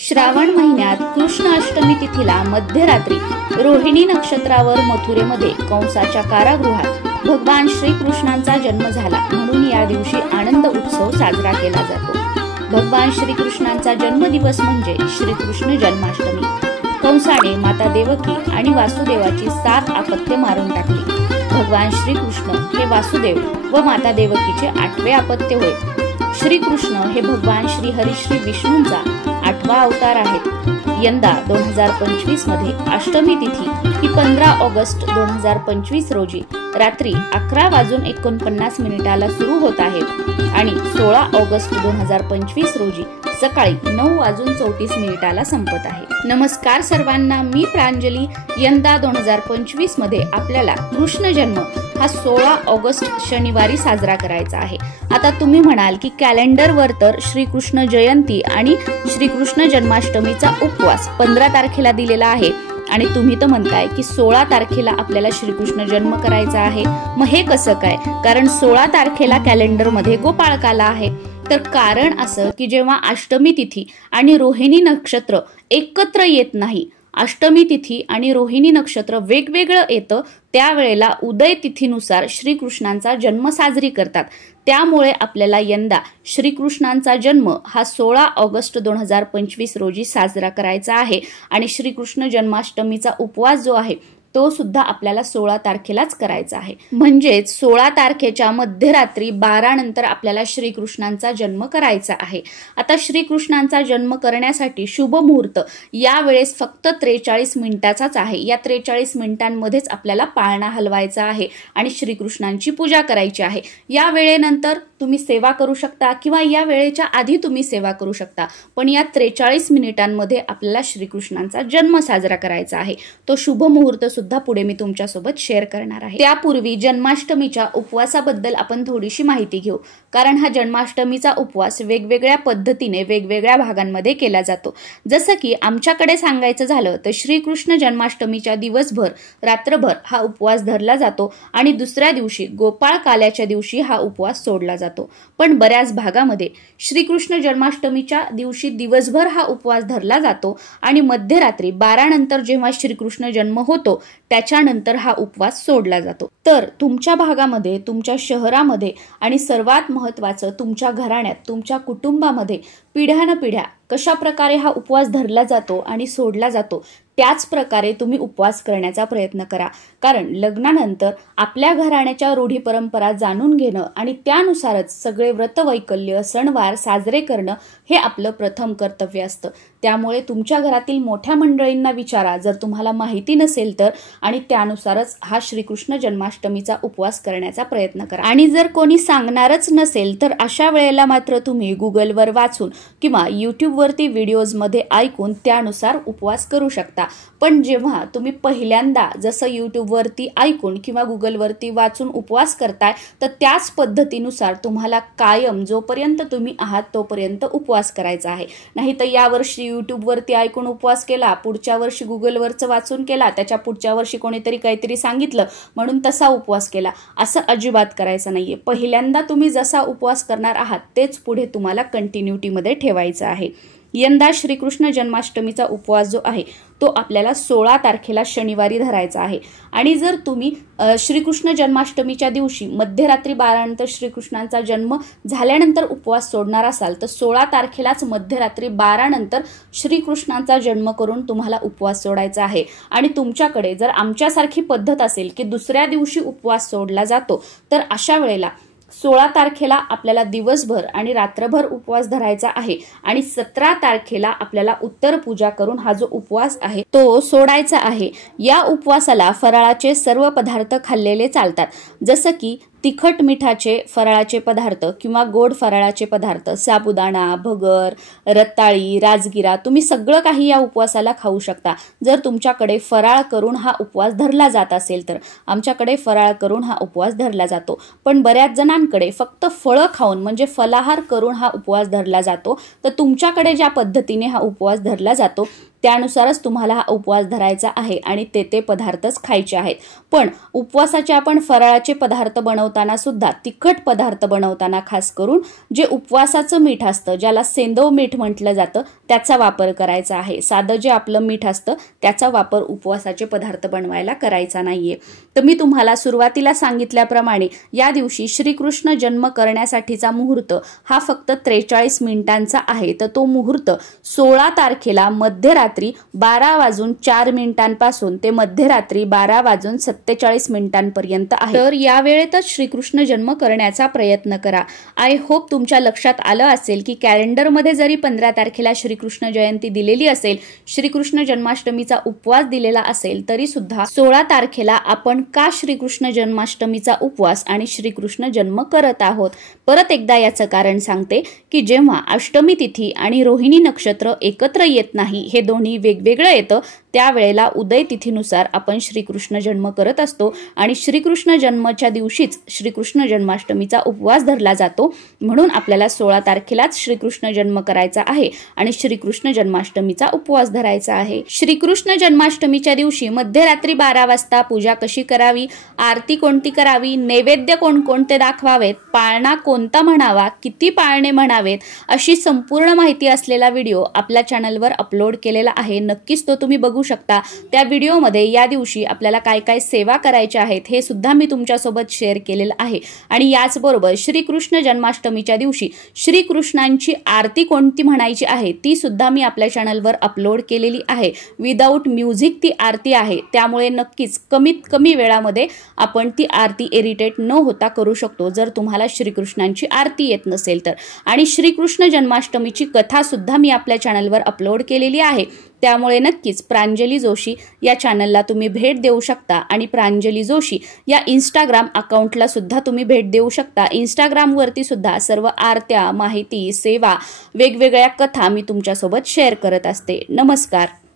श्रावण महिन्यात कृष्ण अष्टमी तिथीला मध्यरात्री रोहिणी नक्षत्रावर मथुरेमध्ये कंसाच्या कारागृहात भगवान श्रीकृष्णांचा जन्म झाला, म्हणून या दिवशी आनंद उत्सव साजरा केला जातो। भगवान श्रीकृष्णांचा जन्मदिवस म्हणजे श्रीकृष्ण जन्माष्टमी। कंसाने माता देवकी आणि वासुदेवाची 7 अपत्ये मारून टाकली। भगवान श्रीकृष्ण हे वासुदेव व माता देवकीचे 8वे अपत्य होय। श्रीकृष्ण हे भगवान श्री हरी श्री विष्णूंचा 8वा अवतार आहेत। यंदा 2025 मध्ये अष्टमी तिथी ही 15 ऑगस्ट 2025 रोजी रात्री 11:49 सुरू होत आहे आणि 16 ऑगस्ट 2025 रोजी सकाळी 9:34 संपत आहे। नमस्कार सर्वांना, मी प्रांजली। यंदा 2025 मध्ये आपल्याला कृष्ण जन्म हा 16 ऑगस्ट शनिवारी साजरा करायचा आहे। आता तुम्ही म्हणाल की कॅलेंडरवर तर श्रीकृष्ण जयंती आणि श्रीकृष्ण जन्माष्टमीचा उपवास 15 तारखेला दिलेला आहे आणि तुम्ही तर म्हणताय की 16 तारखेला आपल्याला श्रीकृष्ण जन्म करायचा आहे। मग हे कसं काय? कारण 16 तारखेला कॅलेंडरमध्ये गोपाळकाला आहे। तर कारण असं की जेव्हा अष्टमी तिथी आणि रोहिणी नक्षत्र एकत्र येत नाही, अष्टमी तिथी आणि रोहिणी नक्षत्र वेगवेगळं येतं, त्यावेळेला उदय तिथीनुसार श्रीकृष्णांचा जन्म साजरी करतात। त्यामुळे आपल्याला यंदा श्रीकृष्णांचा जन्म हा 16 ऑगस्ट 2025 रोजी साजरा करायचा आहे आणि श्रीकृष्ण जन्माष्टमीचा उपवास जो आहे तो सुद्धा आपल्याला 16 तारखेलाच करायचा आहे। म्हणजेच 16 तारखेच्या मध्यरात्री 12 नंतर आपल्याला श्रीकृष्णांचा जन्म करायचा आहे। आता श्रीकृष्णांचा जन्म करण्यासाठी शुभ मुहूर्त यावेळेस फक्त 43 मिनिटाचाच आहे। या 43 मिनिटांमध्येच आपल्याला पाळणा हलवायचा आहे आणि श्रीकृष्णांची पूजा करायची आहे। या वेळेनंतर तुम्ही सेवा करू शकता किंवा या वेळेच्या आधी तुम्ही सेवा करू शकता, पण या 43 मिनिटांमध्ये आपल्याला श्रीकृष्णांचा जन्म साजरा करायचा आहे। तो शुभ मुहूर्त सुद्धा पुढे मी तुमच्यासोबत शेअर करणार आहे। त्यापूर्वी जन्माष्टमीच्या उपवासाबद्दल आपण थोडीशी माहिती घेऊ, कारण हा जन्माष्टमीचा उपवास वेगवेगळ्या पद्धतीने वेगवेगळ्या भागांमध्ये केला जातो। जसं की आमच्याकडे सांगायचं झालं तर श्रीकृष्ण जन्माष्टमीच्या दिवसभर रात्रभर हा उपवास धरला जातो आणि दुसऱ्या दिवशी गोपाळकाल्याच्या दिवशी हा उपवास सोडला जातो। पण बऱ्याच भागामध्ये श्रीकृष्ण जन्माष्टमीच्या दिवशी दिवसभर हा उपवास धरला जातो आणि मध्यरात्री 12 नंतर जेव्हा श्रीकृष्ण जन्म होतो त्याच्यानंतर हा उपवास सोडला जातो। तर तुमच्या भागामध्ये, तुमच्या शहरामध्ये आणि सर्वात महत्त्वाचं तुमच्या घराण्यात, तुमच्या कुटुंबामध्ये पिढ्यानपिढ्या कशा प्रकारे हा उपवास धरला जातो आणि सोडला जातो त्याच प्रकारे तुम्ही उपवास करण्याचा प्रयत्न करा। कारण लग्नानंतर आपल्या घराण्याच्या रूढी परंपरा जाणून घेणं आणि त्यानुसारच सगळे व्रतवैकल्य सणवार साजरे करणं हे आपलं प्रथम कर्तव्य असतं। त्यामुळे तुमच्या घरातील मोठ्या मंडळींना विचारा जर तुम्हाला माहिती नसेल तर, आणि त्यानुसारच हा श्रीकृष्ण जन्माष्टमीचा उपवास करण्याचा प्रयत्न करा। आणि जर कोणी सांगणारच नसेल तर अशा वेळेला मात्र तुम्ही गुगलवर वाचून किंवा यूट्यूबवरती व्हिडिओजमध्ये ऐकून त्यानुसार उपवास करू शकता। पण जेव्हा तुम्ही पहिल्यांदा जसं यूट्यूबवरती ऐकून किंवा गुगलवरती वाचून उपवास करताय तर त्याच पद्धतीनुसार तुम्हाला कायम जोपर्यंत तुम्ही आहात तोपर्यंत उपवास करायचा आहे। नाही तर यावर्षी यूट्यूबवरती ऐकून उपवास केला, पुढच्या वर्षी गुगलवरचं वाचून केला, त्याच्या पुढच्या वर्षी कोणीतरी काहीतरी सांगितलं म्हणून तसा उपवास केला, असं अजिबात करायचं नाहीये। पहिल्यांदा तुम्ही जसा उपवास करणार आहात तेच पुढे तुम्हाला कंटिन्युटीमध्ये ठेवायचं आहे। यंदा श्रीकृष्ण जन्माष्टमीचा उपवास जो आहे तो आपल्याला 16 तारखेला शनिवारी धरायचा आहे। आणि जर तुम्ही श्रीकृष्ण जन्माष्टमीच्या दिवशी मध्यरात्री 12 नंतर श्रीकृष्णांचा जन्म झाल्यानंतर उपवास सोडणार असाल तर 16 तारखेलाच मध्यरात्री 12 नंतर श्रीकृष्णांचा जन्म करून तुम्हाला उपवास सोडायचा आहे। आणि तुमच्याकडे जर आमच्यासारखी पद्धत असेल की दुसऱ्या दिवशी उपवास सोडला जातो तर अशा वेळेला 16 तारखेला आपल्याला दिवसभर आणि रात्रभर उपवास धरायचा आहे आणि 17 तारखेला आपल्याला उत्तर पूजा करून हा जो उपवास आहे तो सोडायचा आहे। या उपवासाला फराळाचे सर्व पदार्थ खाल्लेले चालतात, जसं की तिखट मिठाचे फराळाचे पदार्थ किंवा गोड फराळाचे पदार्थ, साबुदाणा, भगर, रताळी, राजगिरा, तुम्ही सगळं काही या उपवासाला खाऊ शकता जर तुमच्याकडे फराळ करून हा उपवास धरला जात असेल तर। आमच्याकडे फराळ करून हा उपवास धरला जातो, पण बऱ्याच जणांकडे फक्त फळं खाऊन म्हणजे फलाहार करून हा उपवास धरला जातो। तर तुमच्याकडे ज्या पद्धतीने हा उपवास धरला जातो त्यानुसारच तुम्हाला हा उपवास धरायचा आहे आणि ते पदार्थच खायचे आहेत। पण उपवासाचे आपण फराळाचे पदार्थ बनवताना सुद्धा तिखट पदार्थ बनवताना खास करून जे उपवासाचं मीठ असतं, ज्याला सेंदव मीठ म्हटलं जातं, त्याचा वापर करायचा आहे। साधं जे आपलं मीठ असतं त्याचा वापर उपवासाचे पदार्थ बनवायला करायचा नाहीये। तर मी तुम्हाला सुरुवातीला सांगितल्याप्रमाणे या दिवशी श्रीकृष्ण जन्म करण्यासाठीचा मुहूर्त हा फक्त 43 मिनिटांचा आहे। तर तो मुहूर्त 16 तारखेला मध्यरात्री 12:04 पासून ते मध्यरात्री 12:47 पर्यंत आहे। तर या वेळेतच श्रीकृष्ण जन्म करण्याचा प्रयत्न करा। आय होप तुमच्या लक्षात आलं असेल की कॅलेंडरमध्ये जरी 15 तारखेला श्रीकृष्ण जयंती दिलेली असेल, श्रीकृष्ण जन्माष्टमीचा उपवास दिलेला असेल, तरी सुद्धा 16 तारखेला आपण का श्रीकृष्ण जन्माष्टमीचा उपवास आणि श्रीकृष्ण जन्म करत आहोत। परत एकदा याचं कारण सांगते की जेव्हा अष्टमी तिथी आणि रोहिणी नक्षत्र एकत्र येत नाही, हे दोन्ही वेगवेगळं येतं, त्यावेळेला उदय तिथीनुसार आपण श्रीकृष्ण जन्म करत असतो आणि श्रीकृष्ण जन्माच्या दिवशीच श्रीकृष्ण जन्माष्टमीचा उपवास धरला जातो। म्हणून आपल्याला 16 तारखेलाच श्रीकृष्ण जन्म करायचा आहे आणि श्रीकृष्ण जन्माष्टमीचा उपवास धरायचा आहे। श्रीकृष्ण जन्माष्टमीच्या दिवशी मध्यरात्री 12 वाजता पूजा कशी करावी, आरती कोणती करावी, नैवेद्य कोणकोणते दाखवावेत, पाळणा कोणता म्हणावा, किती पाळणे म्हणावेत, अशी संपूर्ण माहिती असलेला व्हिडिओ आपल्या चॅनलवर अपलोड केलेला आहे। नक्कीच तो तुम्ही बघू शकता। त्या व्हिडिओमध्ये या दिवशी आपल्याला काय काय सेवा करायच्या आहेत हे सुद्धा मी तुमच्यासोबत शेअर केलेलं आहे। आणि याचबरोबर श्रीकृष्ण जन्माष्टमीच्या दिवशी श्रीकृष्णांची आरती कोणती म्हणायची आहे ती सुद्धा मी आपल्या चॅनलवर अपलोड केलेली आहे। विदाऊट म्युझिक ती आरती आहे, त्यामुळे नक्कीच कमीत कमी वेळामध्ये आपण ती आरती इरिटेट न होता करू शकतो, जर तुम्हाला श्रीकृष्णांची आरती येत नसेल तर। आणि श्रीकृष्ण जन्माष्टमीची कथा सुद्धा मी आपल्या चॅनलवर अपलोड केलेली आहे, त्यामुळे नक्कीच प्रांजली जोशी या चॅनलला तुम्ही भेट देऊ शकता आणि प्रांजली जोशी या इंस्टाग्राम अकाउंटला सुद्धा तुम्ही भेट देऊ शकता। इंस्टाग्रामवरती सुद्धा सर्व आरत्या, माहिती, सेवा, वेगवेगळ्या कथा मी तुमच्यासोबत शेअर करत असते। नमस्कार।